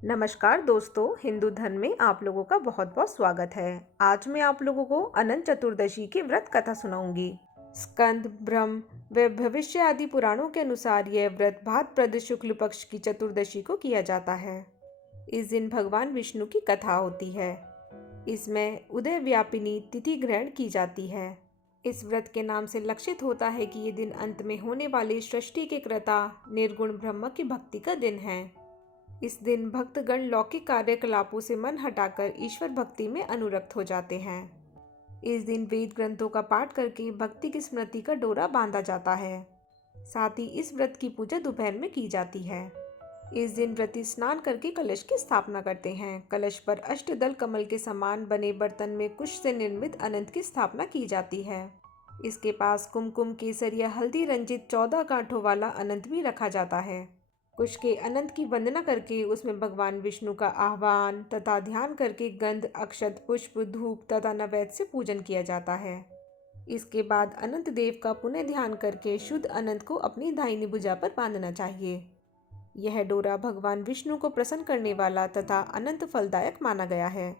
नमस्कार दोस्तों, हिंदू धर्म में आप लोगों का बहुत बहुत स्वागत है। आज मैं आप लोगों को अनंत चतुर्दशी की व्रत कथा सुनाऊंगी। स्कंद, ब्रह्म व भविष्य आदि पुराणों के अनुसार यह व्रत भाद्रपद शुक्ल पक्ष की चतुर्दशी को किया जाता है। इस दिन भगवान विष्णु की कथा होती है। इसमें उदय व्यापिनी तिथि ग्रहण की जाती है। इस व्रत के नाम से लक्षित होता है कि ये दिन अंत में होने वाली सृष्टि के कर्ता निर्गुण ब्रह्म की भक्ति का दिन है। इस दिन भक्तगण लौकिक कार्यकलापों से मन हटाकर ईश्वर भक्ति में अनुरक्त हो जाते हैं। इस दिन वेद ग्रंथों का पाठ करके भक्ति की स्मृति का डोरा बांधा जाता है। साथ ही इस व्रत की पूजा दोपहर में की जाती है। इस दिन व्रती स्नान करके कलश की स्थापना करते हैं। कलश पर अष्टदल कमल के समान बने बर्तन में कुश से निर्मित अनंत की स्थापना की जाती है। इसके पास कुमकुम, केसर या हल्दी रंजित 14 गांठों वाला अनंत भी रखा जाता है। कुश के अनंत की वंदना करके उसमें भगवान विष्णु का आह्वान तथा ध्यान करके गंध, अक्षत, पुष्प, धूप तथा नैवेद्य से पूजन किया जाता है। इसके बाद अनंत देव का पुनः ध्यान करके शुद्ध अनंत को अपनी दाहिनी भुजा पर बांधना चाहिए। यह डोरा भगवान विष्णु को प्रसन्न करने वाला तथा अनंत फलदायक माना गया है।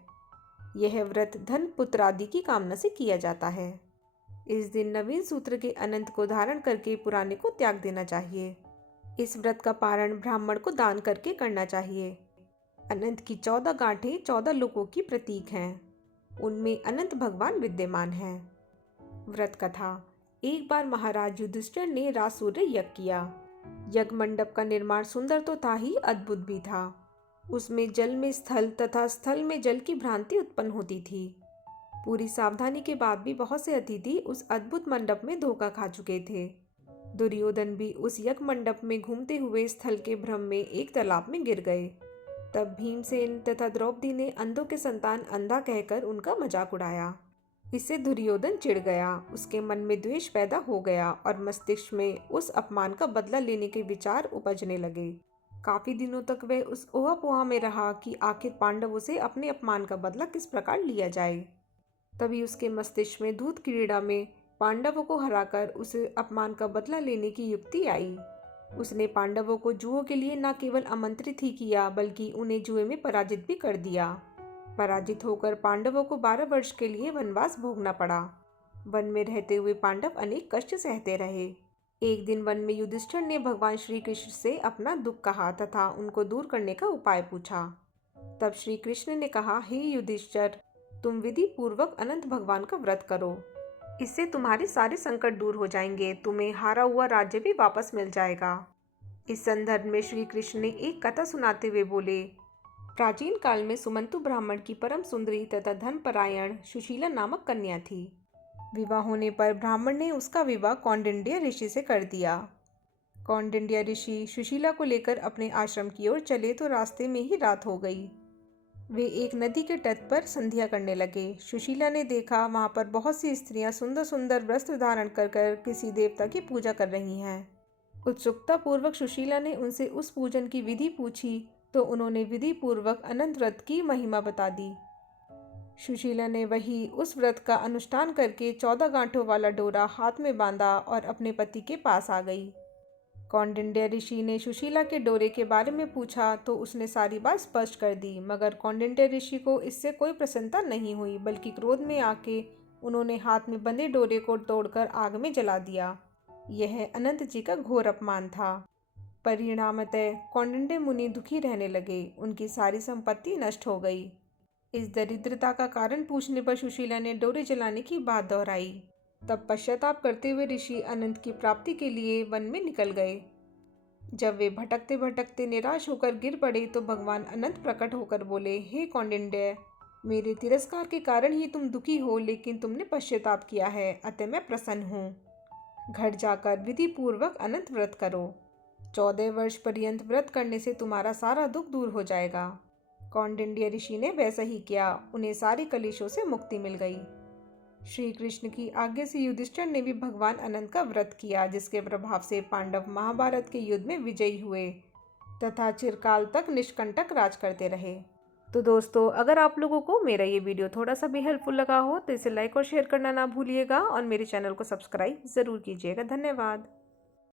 यह व्रत धन, पुत्र आदि की कामना से किया जाता है। इस दिन नवीन सूत्र के अनंत को धारण करके पुराने को त्याग देना चाहिए। इस व्रत का पारण ब्राह्मण को दान करके करना चाहिए। अनंत की 14 गांठें 14 लोकों की प्रतीक हैं। उनमें अनंत भगवान विद्यमान हैं। व्रत कथा। एक बार महाराज युधिष्ठिर ने रासूर्य यज्ञ किया। यज्ञ मंडप का निर्माण सुंदर तो था ही, अद्भुत भी था। उसमें जल में स्थल तथा स्थल में जल की भ्रांति उत्पन्न होती थी। पूरी सावधानी के बाद भी बहुत से अतिथि उस अद्भुत मंडप में धोखा खा चुके थे। दुर्योधन भी उस यज्ञ मंडप में घूमते हुए स्थल के भ्रम में एक तालाब में गिर गए। तब भीमसेन तथा द्रौपदी ने अंधों के संतान अंधा कहकर उनका मजाक उड़ाया। इससे दुर्योधन चिढ़ गया। उसके मन में द्वेष पैदा हो गया और मस्तिष्क में उस अपमान का बदला लेने के विचार उपजने लगे। काफी दिनों तक वह उस ओहापोहा में रहा कि आखिर पांडवों से अपने अपमान का बदला किस प्रकार लिया जाए। तभी उसके मस्तिष्क में धूत क्रीड़ा में पांडवों को हराकर उस अपमान का बदला लेने की युक्ति आई। उसने पांडवों को जुओं के लिए न केवल आमंत्रित ही किया बल्कि उन्हें जुए में पराजित भी कर दिया। पराजित होकर पांडवों को 12 वर्ष के लिए वनवास भोगना पड़ा। वन में रहते हुए पांडव अनेक कष्ट सहते रहे। एक दिन वन में युधिष्ठिर ने भगवान श्री कृष्ण से अपना दुख कहा तथा उनको दूर करने का उपाय पूछा। तब श्री कृष्ण ने कहा, हे युधिष्ठिर, तुम विधि पूर्वक अनंत भगवान का व्रत करो। इससे तुम्हारे सारे संकट दूर हो जाएंगे। तुम्हें हारा हुआ राज्य भी वापस मिल जाएगा। इस संदर्भ में श्री कृष्ण ने एक कथा सुनाते हुए बोले, प्राचीन काल में सुमंतु ब्राह्मण की परम सुंदरी तथा धनपरायण सुशीला नामक कन्या थी। विवाह होने पर ब्राह्मण ने उसका विवाह कौंडिन्य ऋषि से कर दिया। कौंडिन्य ऋषि सुशीला को लेकर अपने आश्रम की ओर चले तो रास्ते में ही रात हो गई। वे एक नदी के तट पर संध्या करने लगे। सुशीला ने देखा वहां पर बहुत सी स्त्रियां सुंदर सुंदर वस्त्र धारण कर किसी देवता की पूजा कर रही हैं। उत्सुकता पूर्वक सुशीला ने उनसे उस पूजन की विधि पूछी तो उन्होंने विधि पूर्वक अनंत व्रत की महिमा बता दी। सुशीला ने वही उस व्रत का अनुष्ठान करके 14 गांठों वाला डोरा हाथ में बांधा और अपने पति के पास आ गई। कौंडिन्य ऋषि ने सुशीला के डोरे के बारे में पूछा तो उसने सारी बात स्पष्ट कर दी, मगर कौंडिन्य ऋषि को इससे कोई प्रसन्नता नहीं हुई, बल्कि क्रोध में आके उन्होंने हाथ में बंधे डोरे को तोड़कर आग में जला दिया। यह अनंत जी का घोर अपमान था। परिणामतः कौंडिन्य मुनि दुखी रहने लगे। उनकी सारी संपत्ति नष्ट हो गई। इस दरिद्रता का कारण पूछने पर सुशीला ने डोरे जलाने की बात दोहराई। तब पश्चाताप करते हुए ऋषि अनंत की प्राप्ति के लिए वन में निकल गए। जब वे भटकते भटकते निराश होकर गिर पड़े तो भगवान अनंत प्रकट होकर बोले, हे कौंडिन्य, मेरे तिरस्कार के कारण ही तुम दुखी हो, लेकिन तुमने पश्चाताप किया है, अतः मैं प्रसन्न हूँ। घर जाकर विधि पूर्वक अनंत व्रत करो। 14 वर्ष पर्यंत व्रत करने से तुम्हारा सारा दुख दूर हो जाएगा। कौंडिन्य ऋषि ने वैसा ही किया। उन्हें सारे कलेशों से मुक्ति मिल गई। श्री कृष्ण की आज्ञा से युधिष्ठिर ने भी भगवान अनंत का व्रत किया, जिसके प्रभाव से पांडव महाभारत के युद्ध में विजयी हुए तथा चिरकाल तक निष्कंटक राज करते रहे। तो दोस्तों, अगर आप लोगों को मेरा ये वीडियो थोड़ा सा भी हेल्पफुल लगा हो तो इसे लाइक और शेयर करना ना भूलिएगा और मेरे चैनल को सब्सक्राइब ज़रूर कीजिएगा। धन्यवाद।